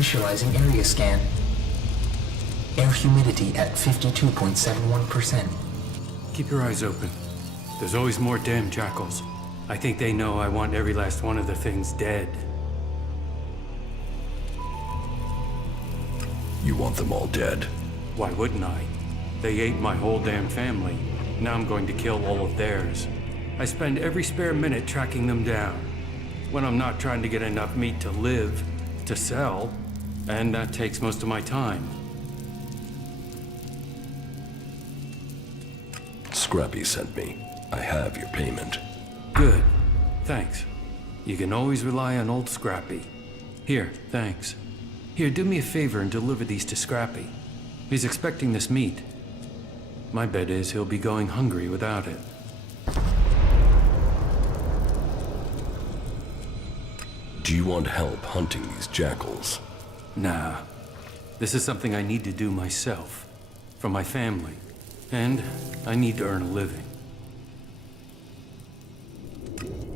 Initializing area scan. Air humidity at 52.71%. Keep your eyes open. There's always more damn jackals. I think they know I want every last one of the things dead. You want them all dead? Why wouldn't I? They ate my whole damn family. Now I'm going to kill all of theirs. I spend every spare minute tracking them down. When I'm not trying to get enough meat to live, to sell, and that takes most of my time. Scrappy sent me. I have your payment. Good. Thanks. You can always rely on old Scrappy. Here, thanks. Here, do me a favor and deliver these to Scrappy. He's expecting this meat. My bet is he'll be going hungry without it. Do you want help hunting these jackals? Nah. This is something I need to do myself. For my family. And I need to earn a living.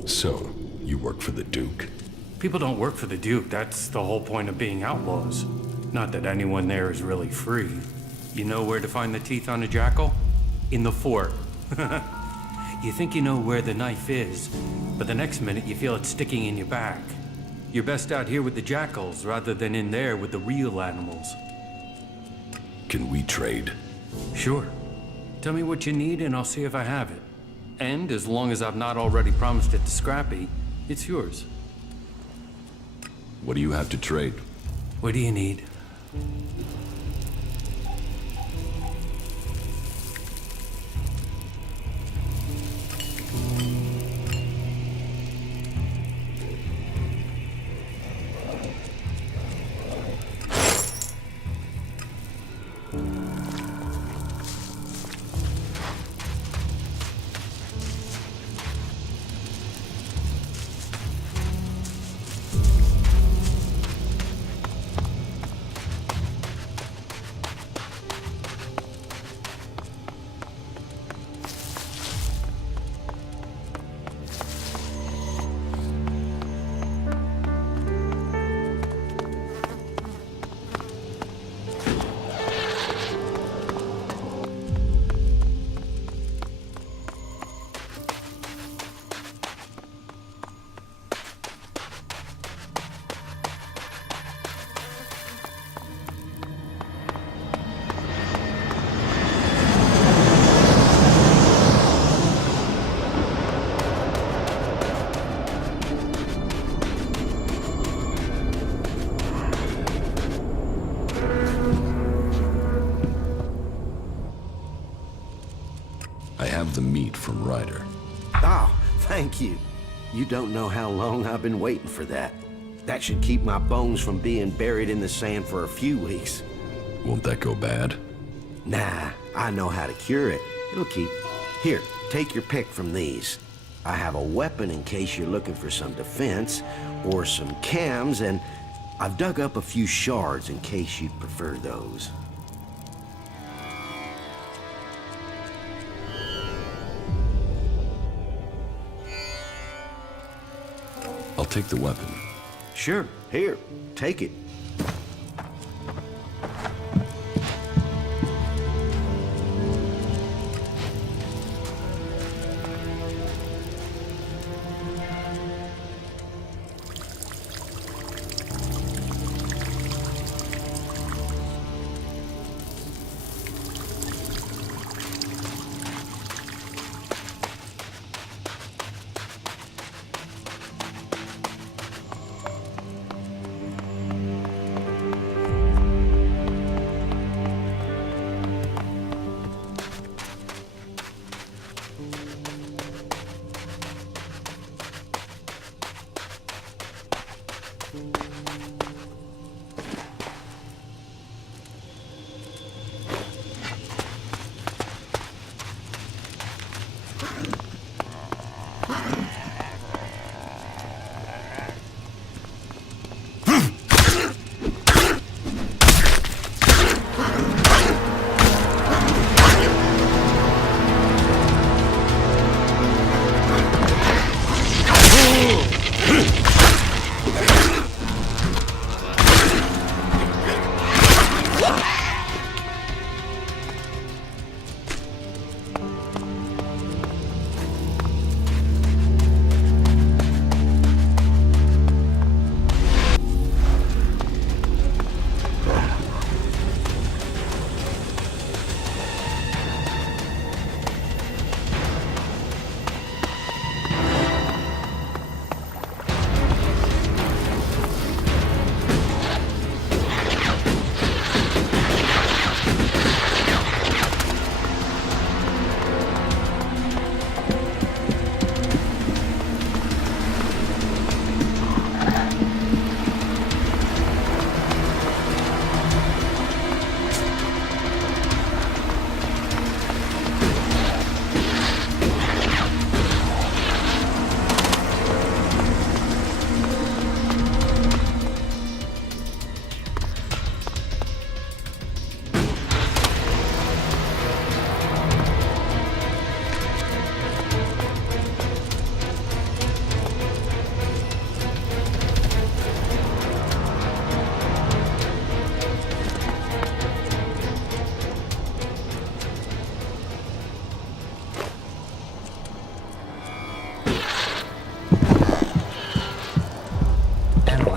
So, you work for the Duke? People don't work for the Duke. That's the whole point of being outlaws. Not that anyone there is really free. You know where to find the teeth on a jackal? In the fort. You think you know where the knife is, but the next minute you feel it sticking in your back. You're best out here with the jackals rather than in there with the real animals. Can we trade? Sure. Tell me what you need and I'll see if I have it. And as long as I've not already promised it to Scrappy, it's yours. What do you have to trade? What do you need? The meat from Ryder. Oh, thank you. You don't know how long I've been waiting for that. That should keep my bones from being buried in the sand for a few weeks. Won't that go bad? Nah, I know how to cure it. It'll keep. Here, take your pick from these. I have a weapon in case you're looking for some defense, or some cams, and I've dug up a few shards in case you'd prefer those. I'll take the weapon. Sure. Here, take it.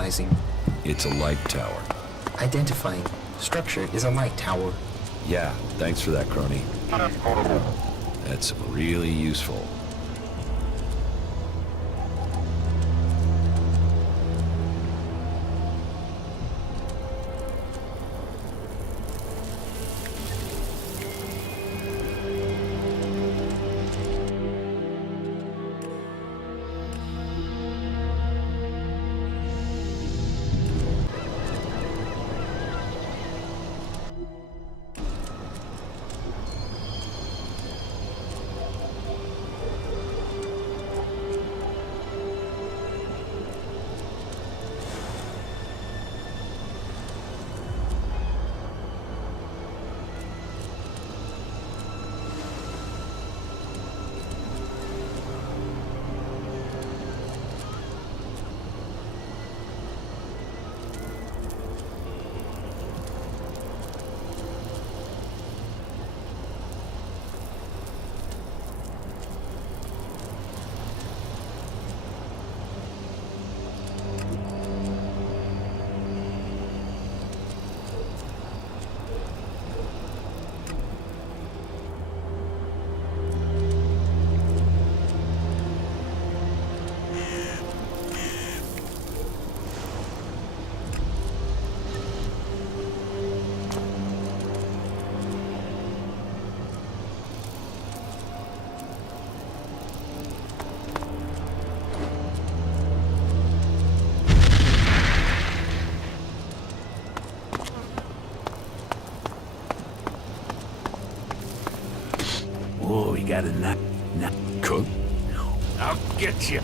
Analyzing. It's a light tower. Identifying. Structure is a light tower. Yeah, thanks for that, crony. That's really useful. Oh, you got a knife. Cook? I'll get you.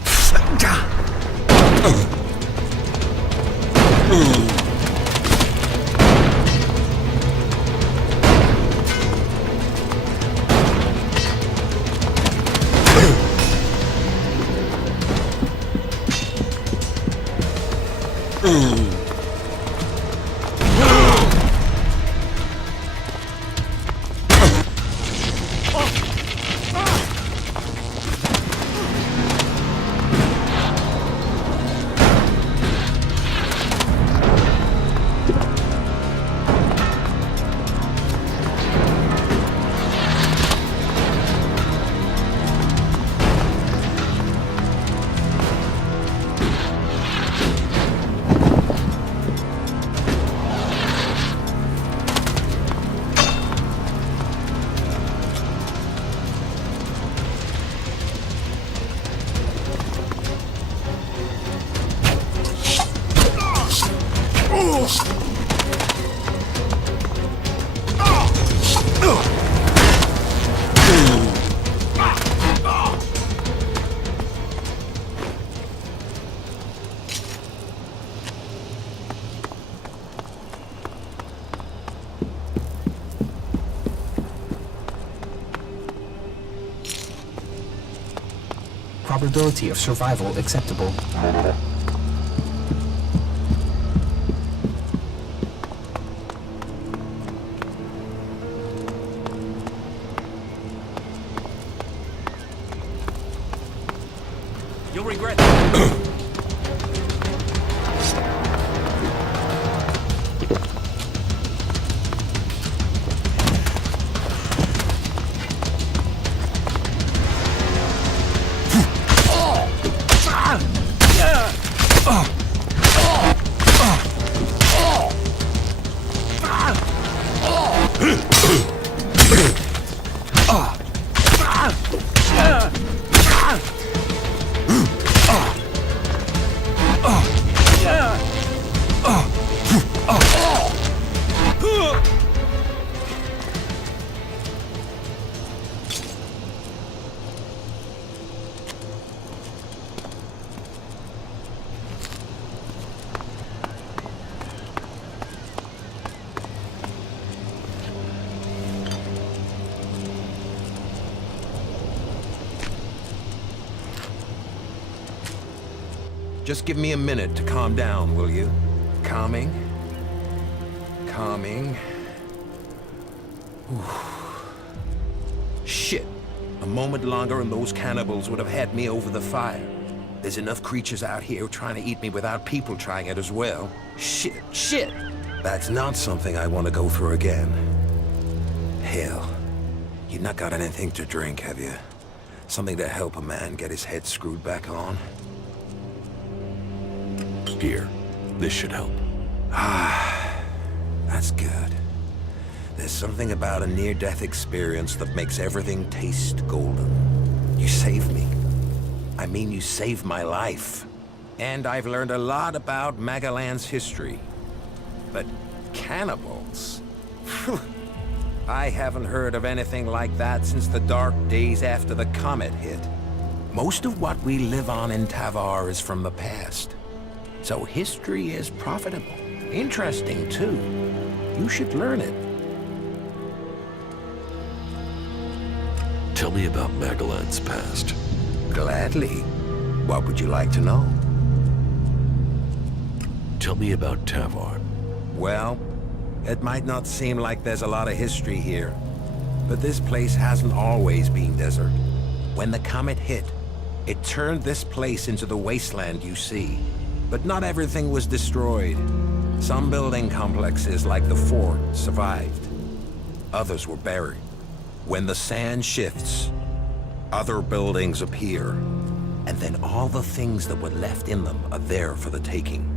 Probability of survival acceptable. You'll regret that. Just give me a minute to calm down, will you? Calming. Calming. Whew. Shit. A moment longer and those cannibals would have had me over the fire. There's enough creatures out here trying to eat me without people trying it as well. Shit! That's not something I want to go through again. Hell, you've not got anything to drink, have you? Something to help a man get his head screwed back on? Here, this should help. That's good. There's something about a near-death experience that makes everything taste golden. You saved me. I mean, you saved my life. And I've learned a lot about Magalan's history. But cannibals? I haven't heard of anything like that since the dark days after the comet hit. Most of what we live on in Tavar is from the past. So history is profitable. Interesting, too. You should learn it. Tell me about Magalan's past. Gladly. What would you like to know? Tell me about Tavar. Well, it might not seem like there's a lot of history here, but this place hasn't always been desert. When the comet hit, it turned this place into the wasteland you see. But not everything was destroyed. Some building complexes, like the fort, survived. Others were buried. When the sand shifts, other buildings appear. And then all the things that were left in them are there for the taking.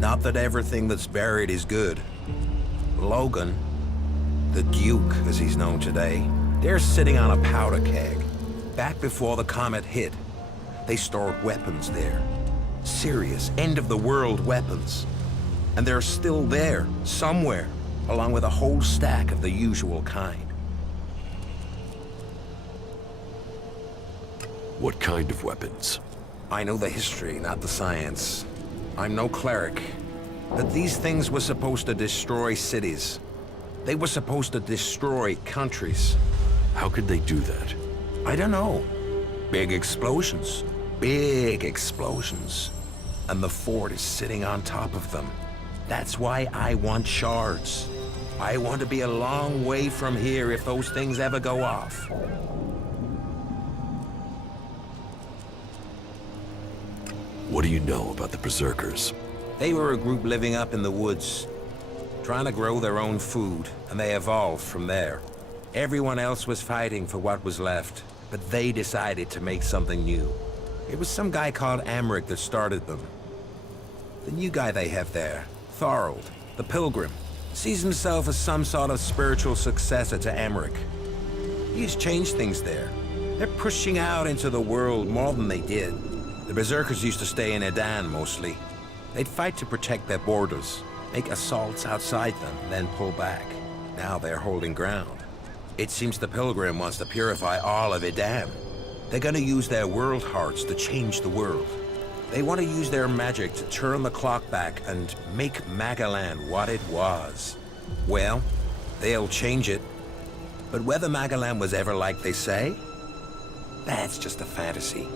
Not that everything that's buried is good. Logan, the Duke as he's known today, they're sitting on a powder keg. Back before the comet hit, they stored weapons there. Serious, end-of-the-world weapons. And they're still there, somewhere, along with a whole stack of the usual kind. What kind of weapons? I know the history, not the science. I'm no cleric. But these things were supposed to destroy cities. They were supposed to destroy countries. How could they do that? I don't know. Big explosions. Big explosions. And the fort is sitting on top of them. That's why I want shards. I want to be a long way from here if those things ever go off. What do you know about the Berserkers? They were a group living up in the woods, trying to grow their own food, and they evolved from there. Everyone else was fighting for what was left, but they decided to make something new. It was some guy called Amric that started them. The new guy they have there, Thorold, the Pilgrim, sees himself as some sort of spiritual successor to Amric. He's changed things there. They're pushing out into the world more than they did. The Berserkers used to stay in Edan, mostly. They'd fight to protect their borders, make assaults outside them, then pull back. Now they're holding ground. It seems the Pilgrim wants to purify all of Edan. They're gonna use their world hearts to change the world. They want to use their magic to turn the clock back and make Magalan what it was. Well, they'll change it. But whether Magalan was ever like they say, that's just a fantasy.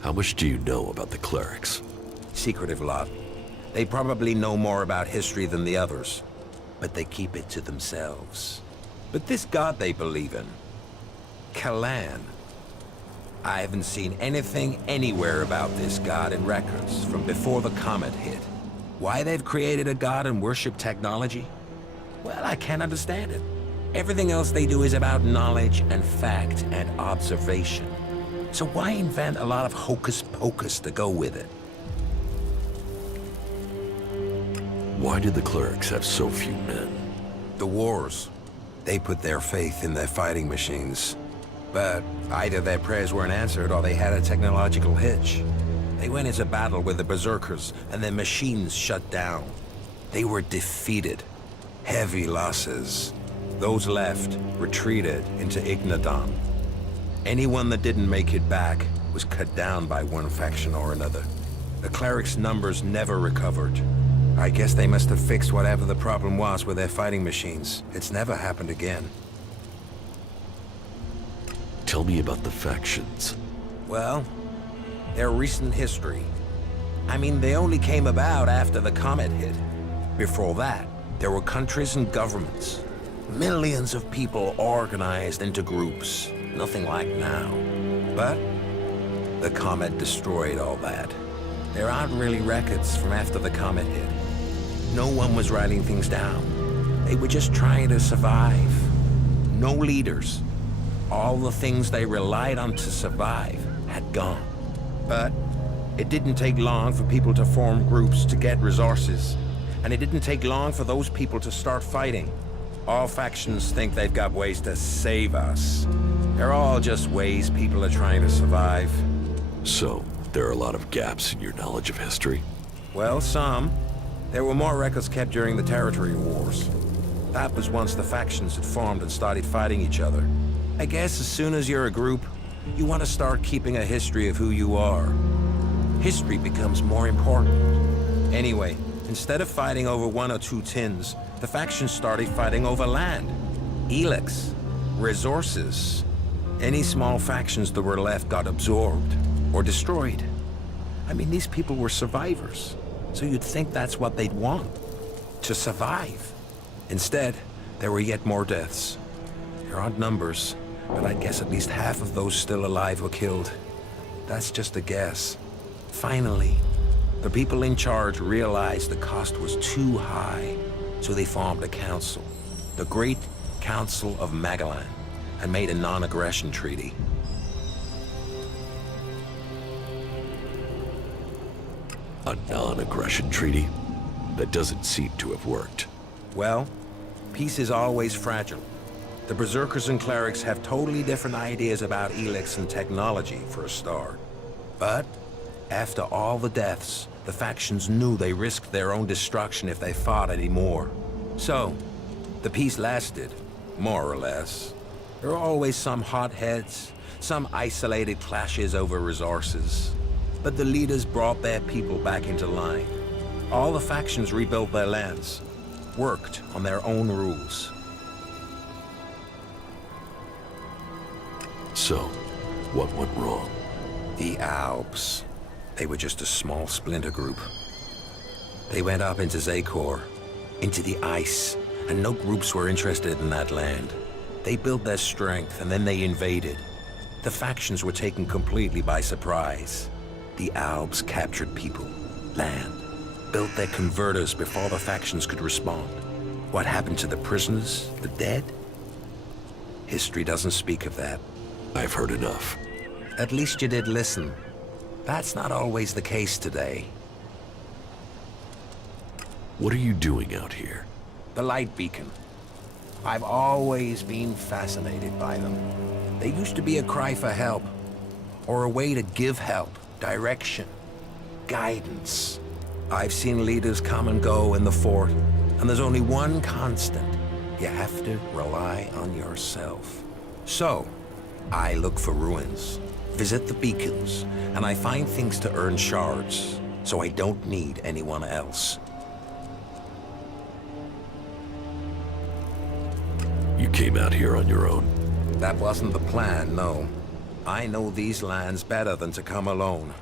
How much do you know about the clerics? Secretive lot. They probably know more about history than the others, but they keep it to themselves. But this god they believe in, Kalan, I haven't seen anything anywhere about this god in records from before the comet hit. Why they've created a god and worship technology? Well, I can't understand it. Everything else they do is about knowledge and fact and observation. So why invent a lot of hocus-pocus to go with it? Why do the clerics have so few men? The wars. They put their faith in their fighting machines. But either their prayers weren't answered or they had a technological hitch. They went into battle with the Berserkers and their machines shut down. They were defeated. Heavy losses. Those left retreated into Ignadon. Anyone that didn't make it back was cut down by one faction or another. The clerics' numbers never recovered. I guess they must have fixed whatever the problem was with their fighting machines. It's never happened again. Tell me about the factions. Well, they're recent history. I mean, they only came about after the comet hit. Before that, there were countries and governments. Millions of people organized into groups. Nothing like now. But the comet destroyed all that. There aren't really records from after the comet hit. No one was writing things down. They were just trying to survive. No leaders. All the things they relied on to survive had gone. But it didn't take long for people to form groups to get resources. And it didn't take long for those people to start fighting. All factions think they've got ways to save us. They're all just ways people are trying to survive. So, there are a lot of gaps in your knowledge of history? Well, some. There were more records kept during the territory wars. That was once the factions had formed and started fighting each other. I guess as soon as you're a group, you want to start keeping a history of who you are. History becomes more important. Anyway, instead of fighting over 1 or 2 tins, the factions started fighting over land. ELEX. Resources. Any small factions that were left got absorbed or destroyed. I mean, these people were survivors, so you'd think that's what they'd want. To survive. Instead, there were yet more deaths. There aren't numbers, but I'd guess at least half of those still alive were killed. That's just a guess. Finally, the people in charge realized the cost was too high, so they formed a council, the Great Council of Magellan, and made a non-aggression treaty. A non-aggression treaty? That doesn't seem to have worked. Well, peace is always fragile. The Berserkers and Clerics have totally different ideas about ELEX and technology, for a start. But, after all the deaths, the factions knew they risked their own destruction if they fought anymore. So, the peace lasted, more or less. There are always some hotheads, some isolated clashes over resources. But the leaders brought their people back into line. All the factions rebuilt their lands, worked on their own rules. So, what went wrong? The Alps. They were just a small splinter group. They went up into Zakor, into the ice, and no groups were interested in that land. They built their strength, and then they invaded. The factions were taken completely by surprise. The Alps captured people, land, built their converters before the factions could respond. What happened to the prisoners, the dead? History doesn't speak of that. I've heard enough. At least you did listen. That's not always the case today. What are you doing out here? The light beacon. I've always been fascinated by them. They used to be a cry for help, or a way to give help, direction, guidance. I've seen leaders come and go in the fort, and there's only one constant. You have to rely on yourself. So, I look for ruins, visit the beacons, and I find things to earn shards, so I don't need anyone else. You came out here on your own? That wasn't the plan, no. I know these lands better than to come alone.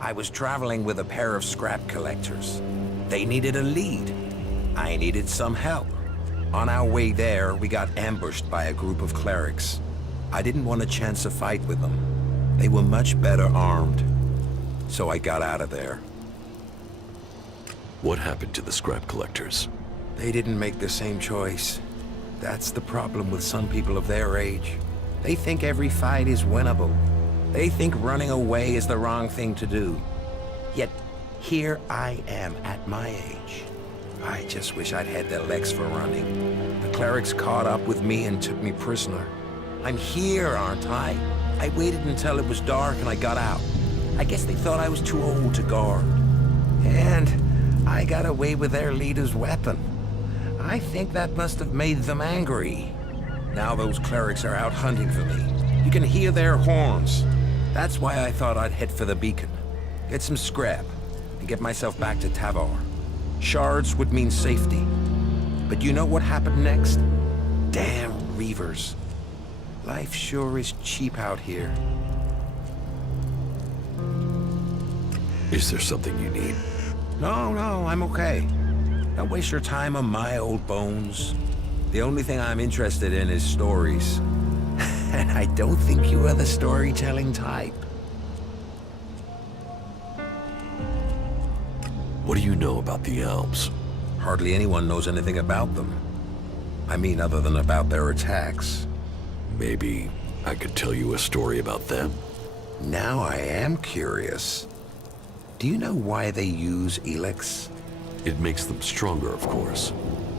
I was traveling with a pair of scrap collectors. They needed a lead. I needed some help. On our way there, we got ambushed by a group of clerics. I didn't want a chance to fight with them. They were much better armed. So I got out of there. What happened to the scrap collectors? They didn't make the same choice. That's the problem with some people of their age. They think every fight is winnable. They think running away is the wrong thing to do. Yet, here I am at my age. I just wish I'd had their legs for running. The clerics caught up with me and took me prisoner. I'm here, aren't I? I waited until it was dark and I got out. I guess they thought I was too old to guard. And I got away with their leader's weapon. I think that must have made them angry. Now those clerics are out hunting for me. You can hear their horns. That's why I thought I'd head for the beacon. Get some scrap, and get myself back to Tavar. Shards would mean safety. But you know what happened next? Damn Reavers. Life sure is cheap out here. Is there something you need? No, I'm okay. Don't waste your time on my old bones. The only thing I'm interested in is stories. And I don't think you are the storytelling type. What do you know about the Alps? Hardly anyone knows anything about them. I mean, other than about their attacks. Maybe I could tell you a story about them? Now I am curious. Do you know why they use ELEX? It makes them stronger, of course.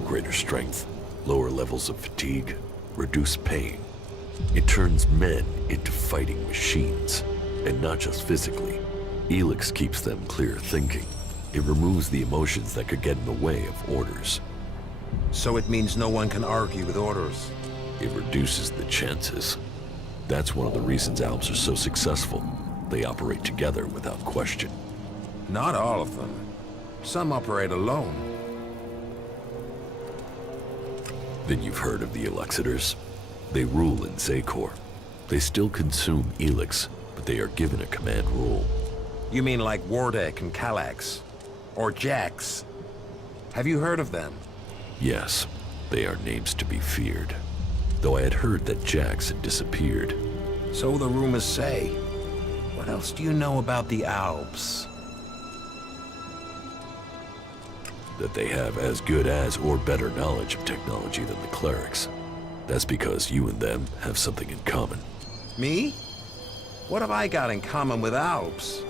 Greater strength, lower levels of fatigue, reduced pain. It turns men into fighting machines, and not just physically. ELEX keeps them clear thinking. It removes the emotions that could get in the way of orders. So it means no one can argue with orders. It reduces the chances. That's one of the reasons Alps are so successful. They operate together without question. Not all of them. Some operate alone. Then you've heard of the Elexitors. They rule in Zakor. They still consume ELEX, but they are given a command rule. You mean like Wardek and Kallax? Or Jax? Have you heard of them? Yes, they are names to be feared. Though I had heard that Jax had disappeared. So the rumors say. What else do you know about the Alps? That they have as good as or better knowledge of technology than the clerics. That's because you and them have something in common. Me? What have I got in common with Alps?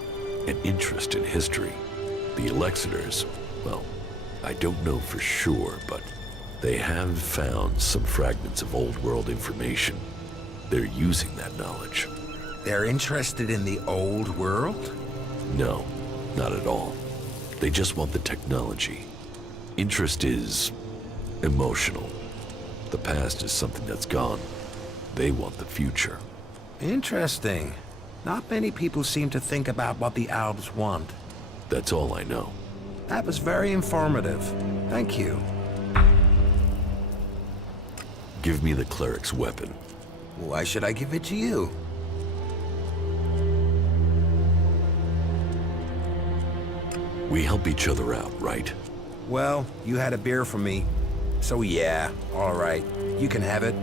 An interest in history. The Elexitors, well, I don't know for sure, but they have found some fragments of old world information. They're using that knowledge. They're interested in the old world? No, not at all. They just want the technology. Interest is emotional. The past is something that's gone. They want the future. Interesting. Not many people seem to think about what the Alps want. That's all I know. That was very informative. Thank you. Give me the cleric's weapon. Why should I give it to you? We help each other out, right? Well, you had a beer from me. So yeah, all right. You can have it.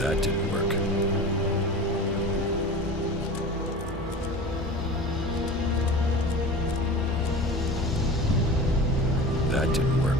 That didn't work. That didn't work.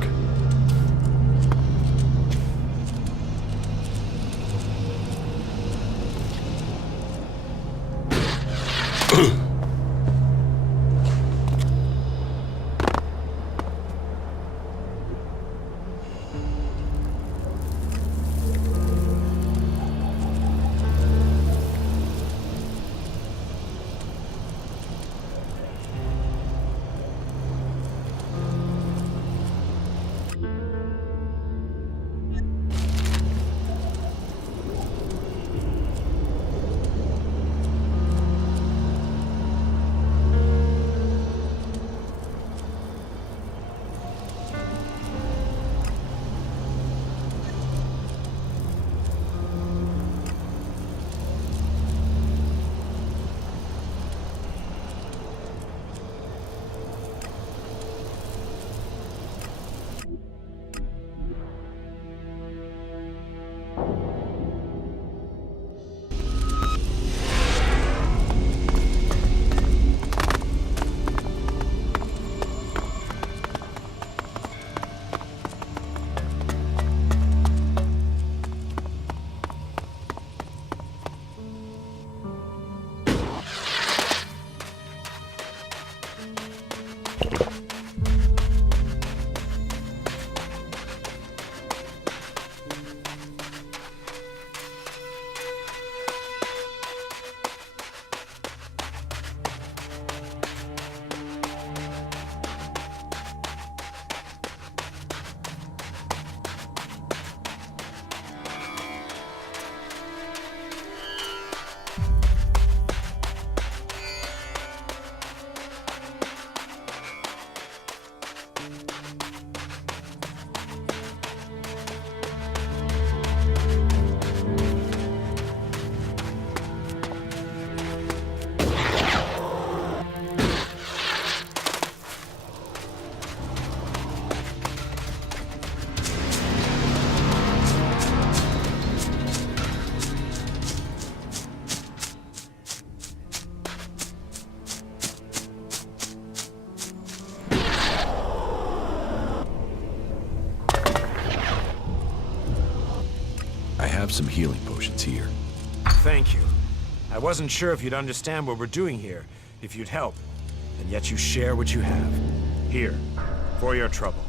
Some healing potions here. Thank you. I wasn't sure if you'd understand what we're doing here, if you'd help, and yet you share what you have. Here, for your trouble.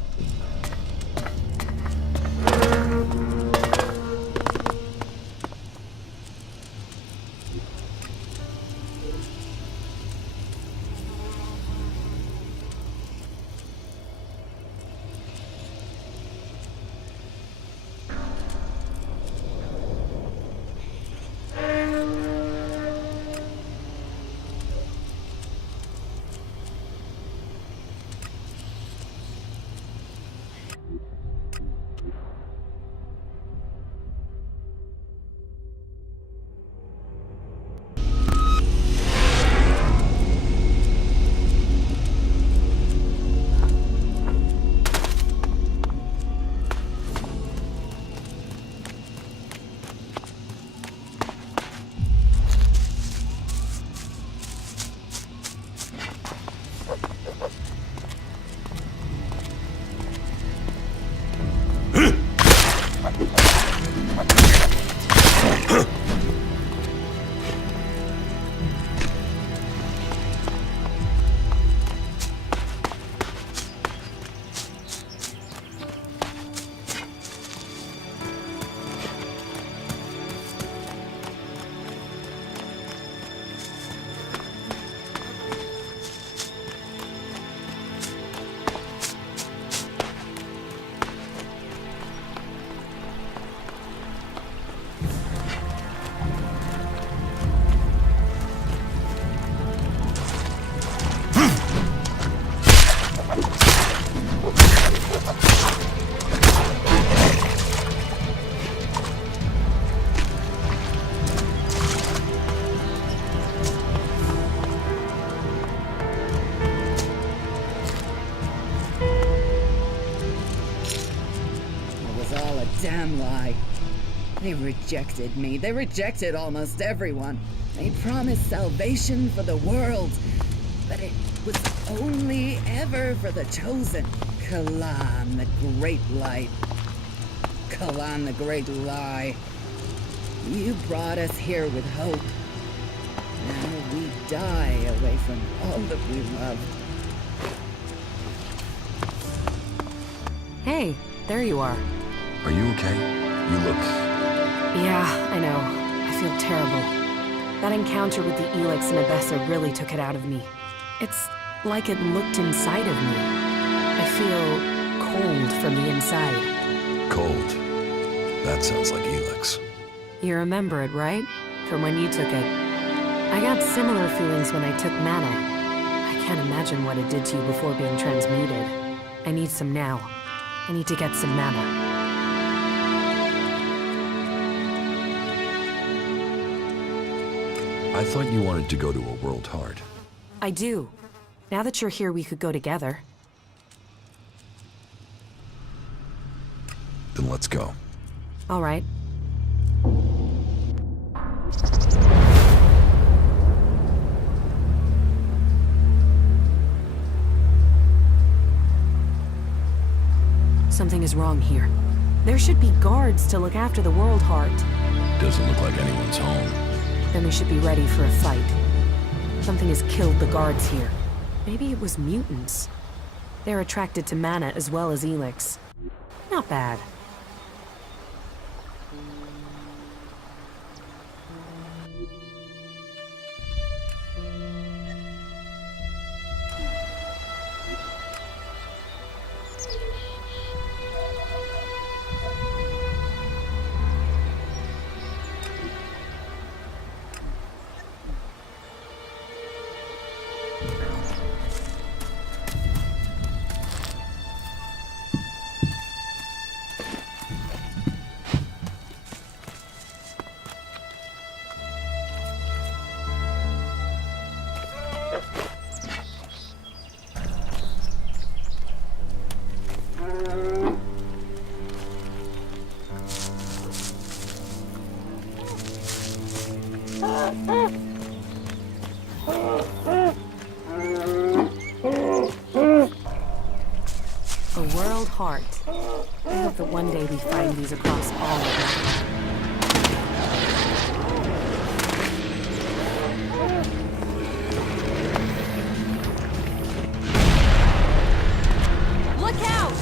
Damn lie. They rejected me. They rejected almost everyone. They promised salvation for the world, but it was only ever for the chosen. Kalan, the great light. Kalan, the great lie. You brought us here with hope. Now we die away from all that we loved. Hey, there you are. Are you okay? You look... Yeah, I know. I feel terrible. That encounter with the ELEX and Abessa really took it out of me. It's like it looked inside of me. I feel cold from the inside. Cold. That sounds like ELEX. You remember it, right? From when you took it. I got similar feelings when I took mana. I can't imagine what it did to you before being transmuted. I need some now. I need to get some mana. I thought you wanted to go to a world heart. I do. Now that you're here, we could go together. Then let's go. All right. Something is wrong here. There should be guards to look after the World Heart. Doesn't look like anyone's home. Then we should be ready for a fight. Something has killed the guards here. Maybe it was mutants. They're attracted to mana as well as ELEX. Not bad. Heart. I hope that one day we find these across all of them. Look out!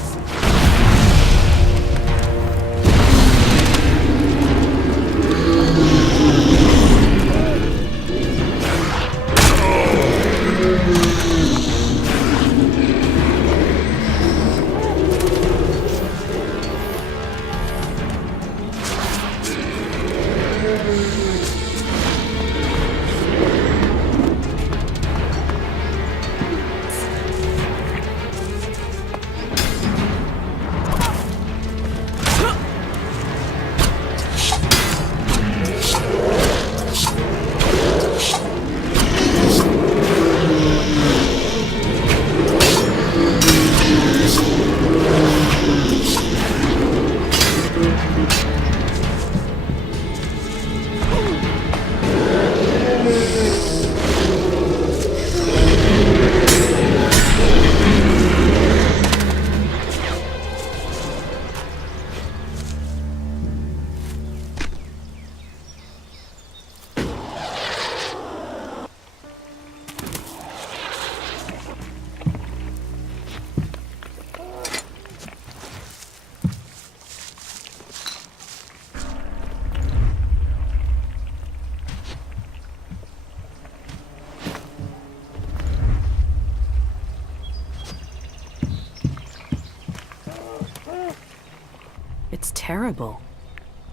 It's terrible.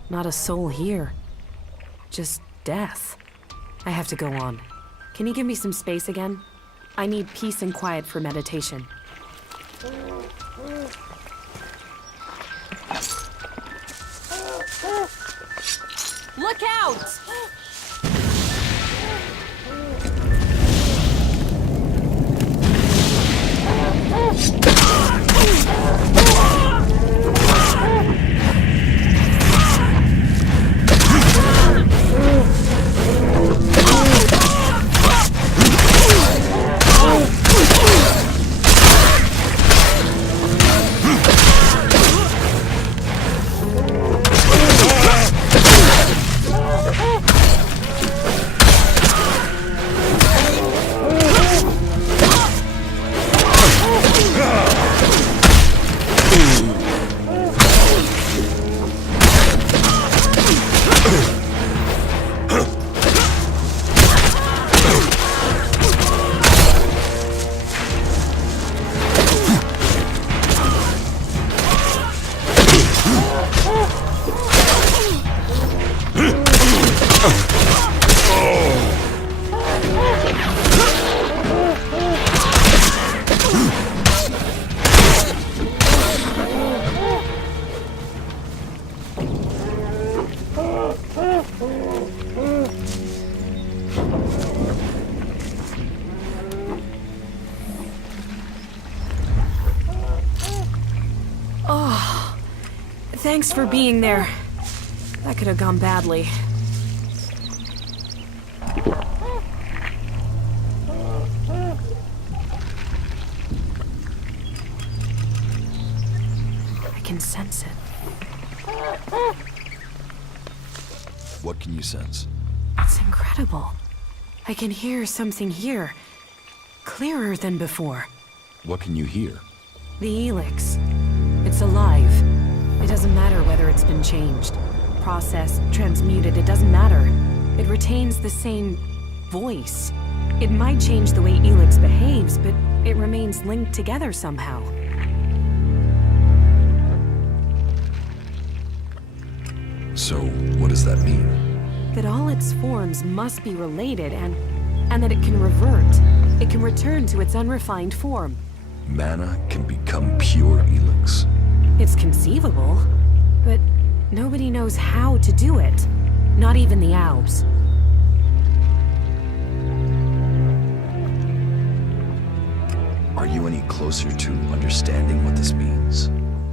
Not a soul here. Just death. I have to go on. Can you give me some space again? I need peace and quiet for meditation. Look out! Thanks for being there. That could have gone badly. I can sense it. What can you sense? It's incredible. I can hear something here. Clearer than before. What can you hear? The ELEX. It's alive. It doesn't matter whether it's been changed, processed, transmuted, it doesn't matter. It retains the same voice. It might change the way ELEX behaves, but it remains linked together somehow. So, what does that mean? That all its forms must be related and that it can revert. It can return to its unrefined form. Mana can become pure ELEX? It's conceivable, but nobody knows how to do it. Not even the Albs. Are you any closer to understanding what this means?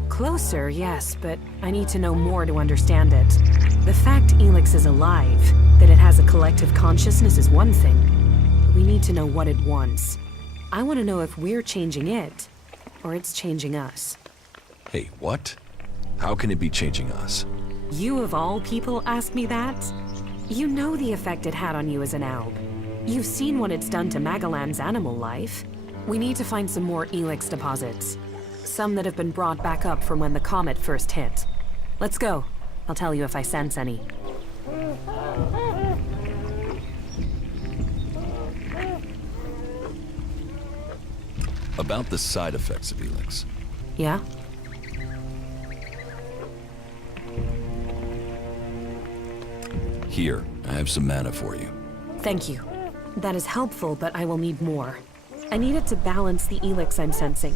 Closer, yes, but I need to know more to understand it. The fact ELEX is alive, that it has a collective consciousness is one thing. But we need to know what it wants. I want to know if we're changing it, or it's changing us. Hey, what? How can it be changing us? You of all people ask me that? You know the effect it had on you as an Alb. You've seen what it's done to Magalan's animal life. We need to find some more ELEX deposits. Some that have been brought back up from when the comet first hit. Let's go. I'll tell you if I sense any. About the side effects of ELEX. Yeah? Here, I have some mana for you. Thank you. That is helpful, but I will need more. I need it to balance the ELEX I'm sensing.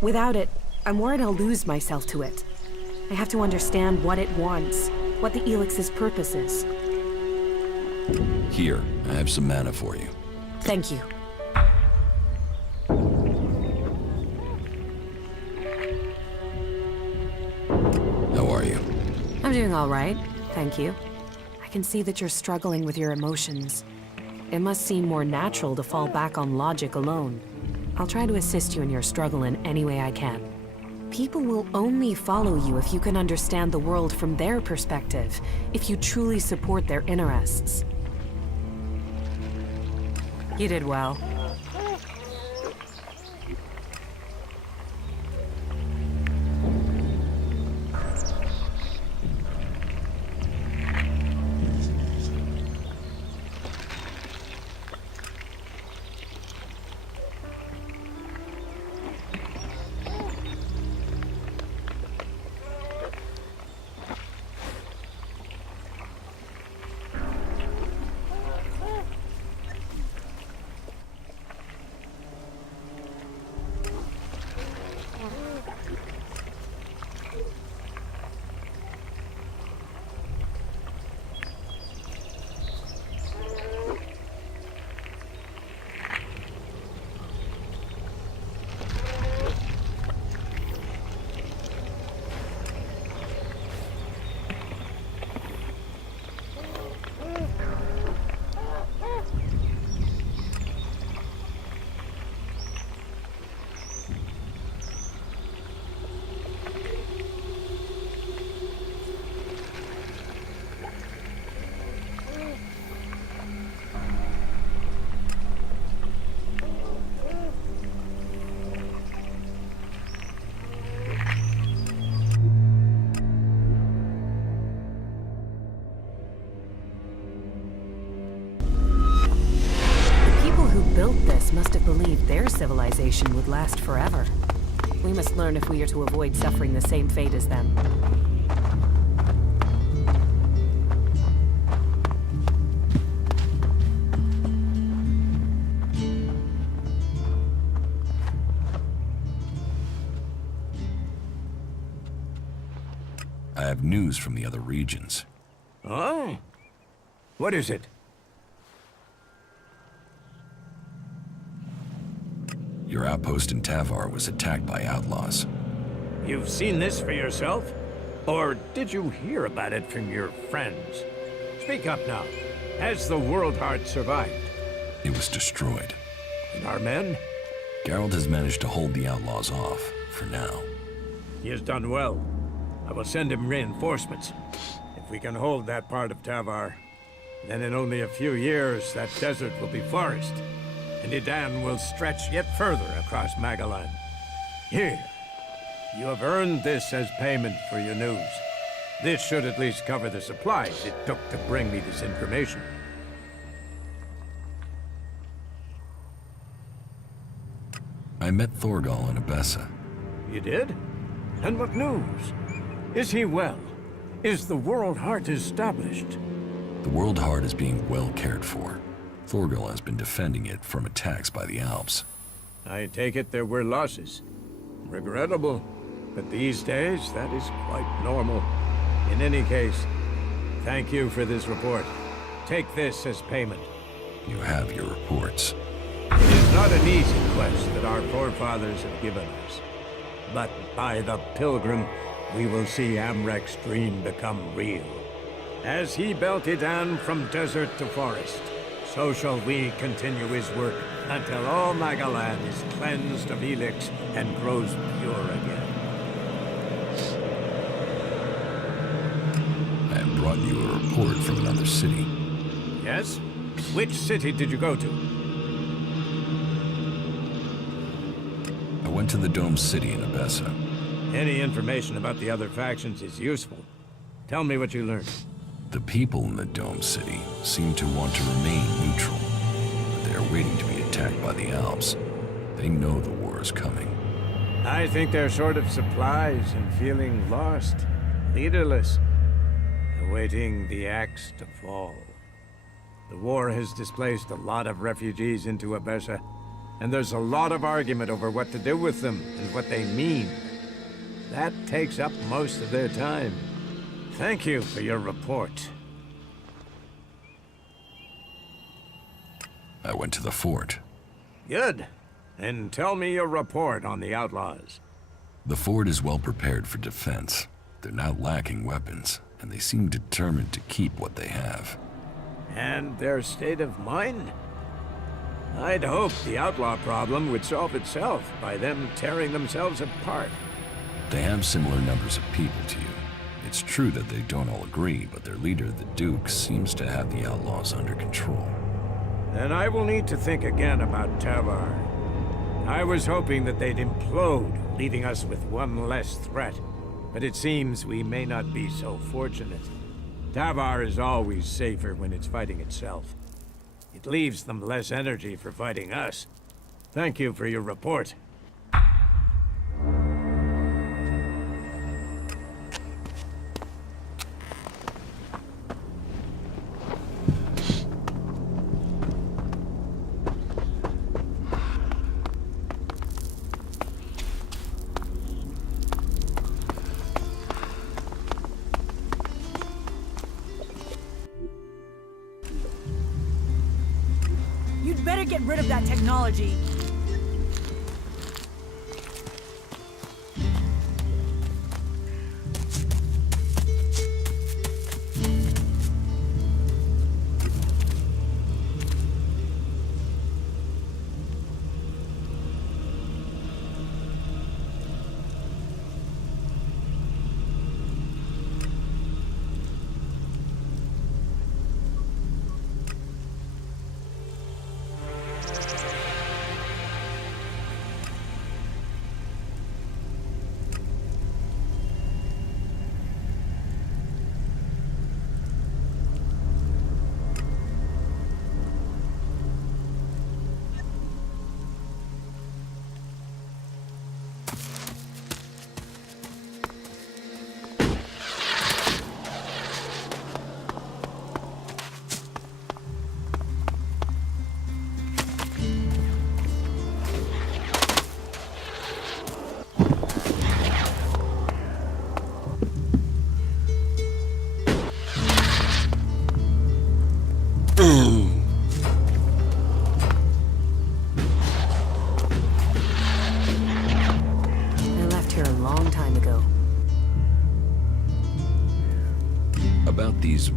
Without it, I'm worried I'll lose myself to it. I have to understand what it wants, what the ELEX's purpose is. Here, I have some mana for you. Thank you. How are you? I'm doing all right, thank you. I can see that you're struggling with your emotions. It must seem more natural to fall back on logic alone. I'll try to assist you in your struggle in any way I can. People will only follow you if you can understand the world from their perspective, if you truly support their interests. You did well. Must have believed their civilization would last forever. We must learn if we are to avoid suffering the same fate as them. I have news from the other regions. Oh? What is it? Your outpost in Tavar was attacked by outlaws. You've seen this for yourself? Or did you hear about it from your friends? Speak up now. Has the World Heart survived? It was destroyed. And our men? Geralt has managed to hold the outlaws off, for now. He has done well. I will send him reinforcements. If we can hold that part of Tavar, then in only a few years that desert will be forest, and Idan will stretch yet further across Magalan. Here, you have earned this as payment for your news. This should at least cover the supplies it took to bring me this information. I met Thorgal in Abessa. You did? And what news? Is he well? Is the World Heart established? The World Heart is being well cared for. Thorgal has been defending it from attacks by the Alps. I take it there were losses. Regrettable, but these days that is quite normal. In any case, thank you for this report. Take this as payment. You have your reports. It is not an easy quest that our forefathers have given us. But by the Pilgrim, we will see Amrek's dream become real. As he belted on from desert to forest, so shall we continue his work until all Magalan is cleansed of ELEX and grows pure again. I have brought you a report from another city. Yes? Which city did you go to? I went to the Dome City in Abessa. Any information about the other factions is useful. Tell me what you learned. The people in the Dome City seem to want to remain neutral, but they are waiting to be attacked by the Alps. They know the war is coming. I think they're short of supplies and feeling lost, leaderless, awaiting the axe to fall. The war has displaced a lot of refugees into Abessa, and there's a lot of argument over what to do with them and what they mean. That takes up most of their time. Thank you for your report. I went to the fort. Good. And tell me your report on the outlaws. The fort is well prepared for defense. They're not lacking weapons, and they seem determined to keep what they have. And their state of mind? I'd hoped the outlaw problem would solve itself by them tearing themselves apart. They have similar numbers of people to you. It's true that they don't all agree, but their leader, the Duke, seems to have the outlaws under control. Then I will need to think again about Tavar. I was hoping that they'd implode, leaving us with one less threat. But it seems we may not be so fortunate. Tavar is always safer when it's fighting itself. It leaves them less energy for fighting us. Thank you for your report. You'd better get rid of that technology.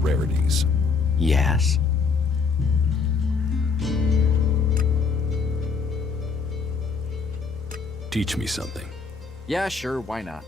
rarities. Yes? Teach me something. Yeah, sure, why not?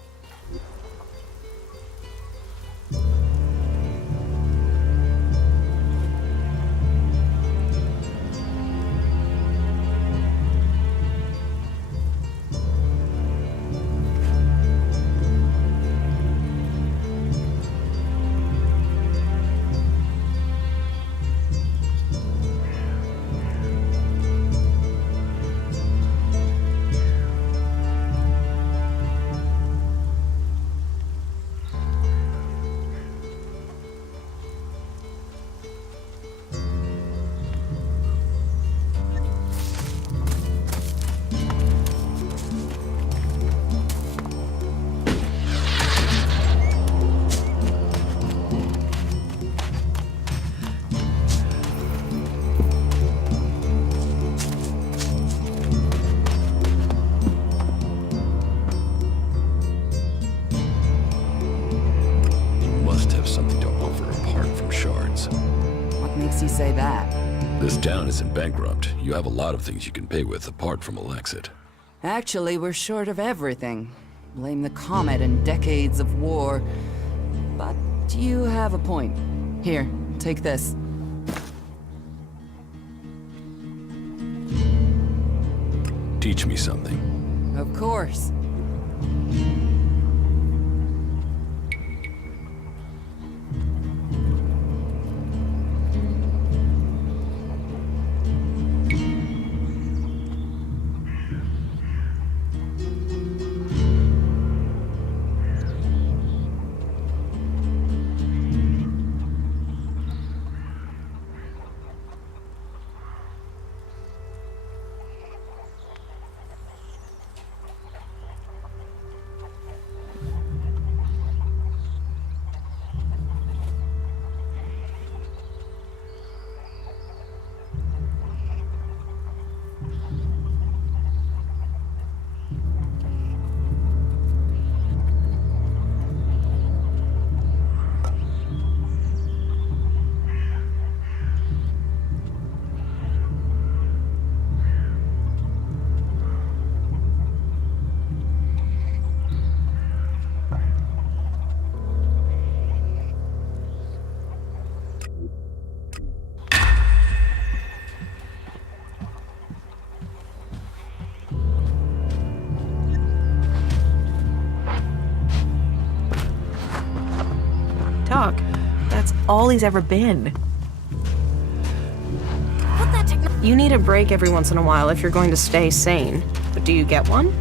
Say that. This town isn't bankrupt. You have a lot of things you can pay with apart from ELEX. Actually, we're short of everything. Blame the comet and decades of war. But you have a point. Here, take this. Teach me something. Of course. Doc, that's all he's ever been. You need a break every once in a while if you're going to stay sane. But do you get one?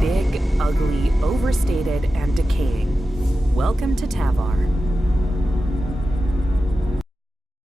Big, ugly, overstated, and decaying. Welcome to Tavar.